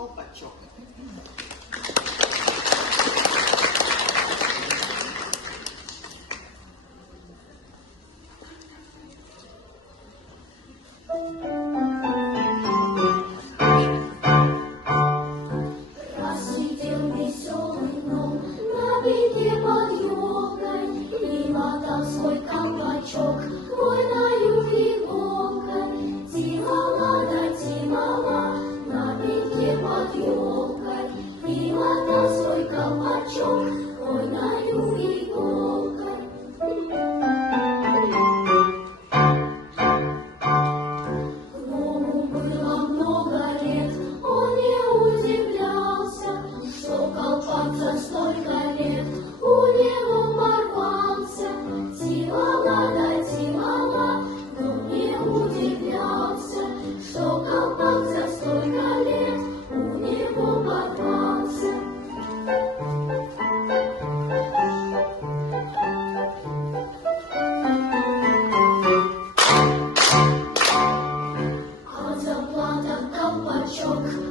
колпачок. Рассветел веселый гном на беде под елкой, и мотал свой колпачок войною иголкой. Тимала да Тимала на беде под елкой, и мотал свой колпачок войною иголкой. Гному было много лет, он не удивлялся, что колпак за столько лет у него порвался. Тимала да Тимала, гном не удивлялся, что колпак за столько лет у него порвался. А заплатан колпачок